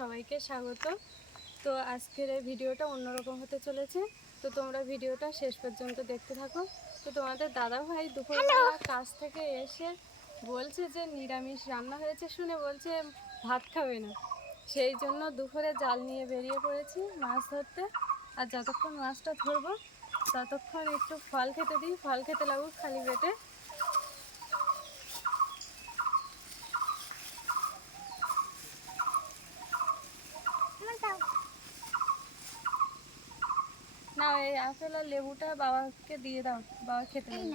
সবাইকে স্বাগত। তো আজকের এই ভিডিওটা অন্যরকম হতে চলেছে, তো তোমরা ভিডিওটা শেষ পর্যন্ত দেখতে থাকো। তো তোমাদের দাদা ভাই দুপুরবেলা কাজ থেকে এসে বলছে যে নিরামিষ রান্না হয়েছে, শুনে বলছে ভাত খাবে না। সেই জন্য দুপুরে জাল নিয়ে বেরিয়ে পড়েছি মাছ ধরতে। আর যতক্ষণ মাছটা ধরবো ততক্ষণ একটু ফল খেতে দিই, ফল খেতে লাগুক খালি পেটে। না, এই আপেল আর লেবুটা বাবাকে দিয়ে দাও, বাবা খেতে নেই।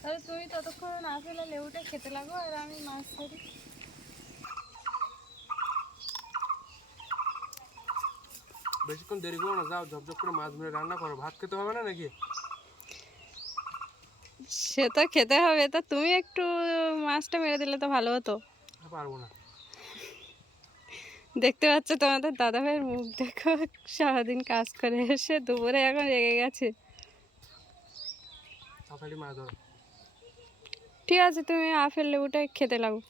তাহলে তুমি ততক্ষণ আপেল আর লেবুটা খেতে লাগো আর আমি মাছ ধরি। বেশিক্ষণ দেরি করো না, যাও ঝপঝপ করে মাছ ধরে রান্না করো। ভাত খেতে হবে না নাকি? সে তো খেতে হবে, তা তুমি একটু মাছটা মেরে দিলে তো ভালো হতো। পারবো না। দেখতে পাচ্ছ তোমাদের দাদা ভাইয়ের মুখ দেখো, সারাদিন কাজ করে এসে দুপুরে এখন রেগে গেছে। তাড়াতাড়ি মাছ ধরো। ঠিক আছে, তুমি আপেল লেবুটা খেতে লাগো।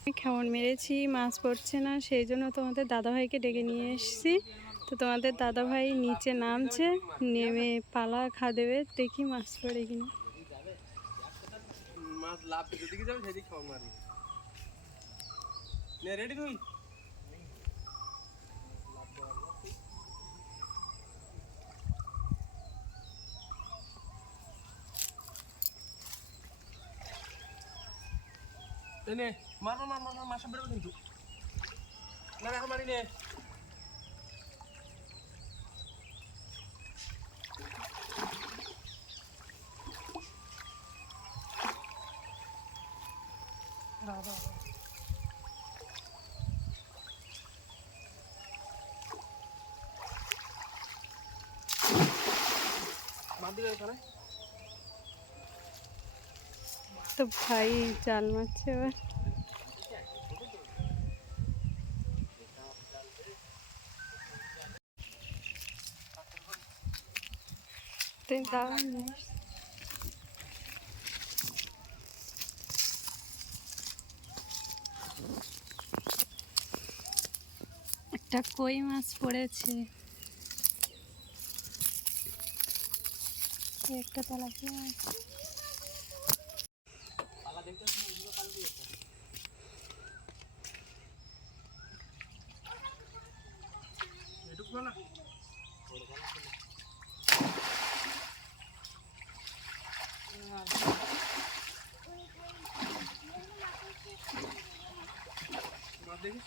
আমি কেমন মেরেছি, মাছ পড়ছে না, সেই জন্য তোমাদের দাদাভাইকে ডেকে নিয়ে এসেছি। তো তোমাদের দাদাভাই নিচে নামছে, নেমে পালা দেবে, দেখি মাছ পড়ে কিনা। মাছ লাভ যেদিকে যাবে সেদিকে খাওয়া মারবি। নে রেডি তুই? নে মার মার মার মার, মাছ বেরোবে কিন্তু। না এখন মারি নে। তো ভাই জাল মারছে এবার। তুই দাও, একটা কই মাছ পড়েছে, একটা তেলাপিয়া মাছ। এটুকু না মাছ দেখি।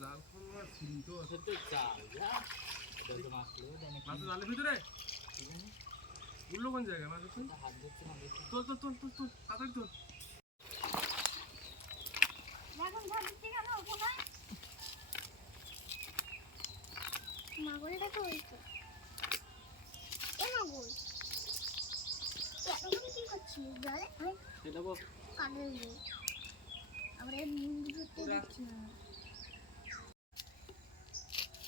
জাল ফোন মাছ ছিলি তো মাছের জালের ভিতরে উঠলো কোন জায়গায় মাছ? তোল তোল তোল তোল তোল, তাড়াতাড়ি তোল।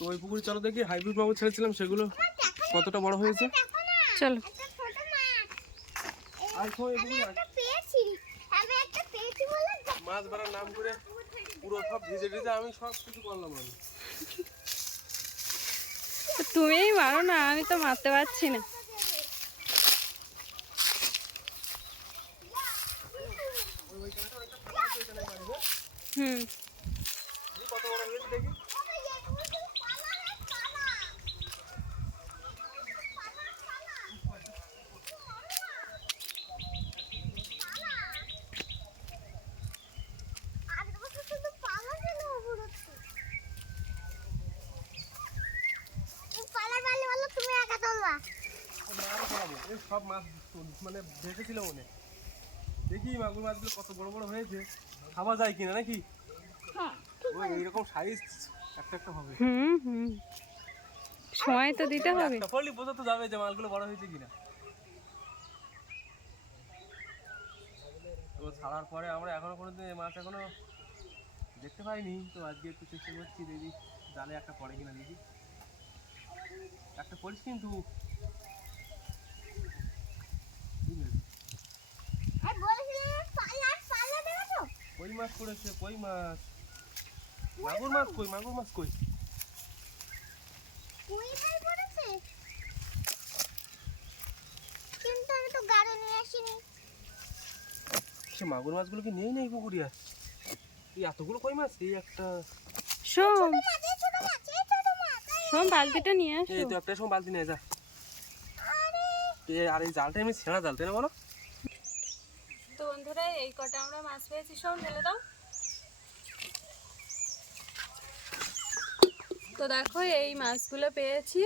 ওই পুকুরে চলো দেখি হাইব্রিড মাগুর ছেড়েছিলাম সেগুলো কতটা বড় হয়েছে। চলো। আর তো এই পুকুরে মাছ ধরার নাম করে পুরো সব ভিজে ভিজে আমি সব কিছু করলাম আমি। তুমিই মারো না, আমি তো মারতে পারছি না। হুম, কত বড় হয়েছে দেখি। এই সব মাছ মানে ভেসেছিল মনে, দেখি মাগুর মাছগুলো কত বড় বড় হয়েছে, খাওয়া যায় কিনা নাকি। ওই এইরকম সাইজ একটা একটা হবে। হুম, হুম, সময় তো দিতে হবে। একটা পড়লি বোঝা তো যাবে যে মাছগুলো বড় হয়েছে কিনা। তো ছাড়ার পরে আমরা এখনো কোনোদিন এই মাছ এখনো দেখতে পাইনি, তো আজকে একটু চেষ্টা করছি দেখি জালে একটা পড়ে কিনা দেখি। একটা পড়িস কিন্তু কই মাছ পড়েছে, কই মাছ, মাগুর মাছ কই, মাগুর মাছ কই। সে মাগুর মাছগুলো কি নেই নেই পুকুরি আর এই এতগুলো কই মাছ, এই একটা সোম, সোম বালতিটা নিয়ে আসো। এই তো একটা সময় বালতি নিয়ে যা। আর এই জালটা এমনি ছেঁড়া জাল তাই না বলো। তো বন্ধুরা এই কটা আমরা মাছ পেয়েছি, সব ঢেলে দাও। তো দেখো এই মাছগুলো পেয়েছি,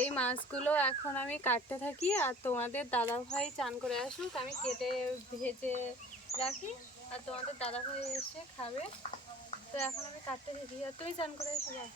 এই মাছগুলো এখন আমি কাটতে থাকি আর তোমাদের দাদা ভাই চান করে আসুক, আমি কেটে ভেজে রাখি আর তোমাদের দাদা ভাই এসে খাবে। তো এখন আমি কাটতে থাকি আর তুমি চান করে এসে যাও।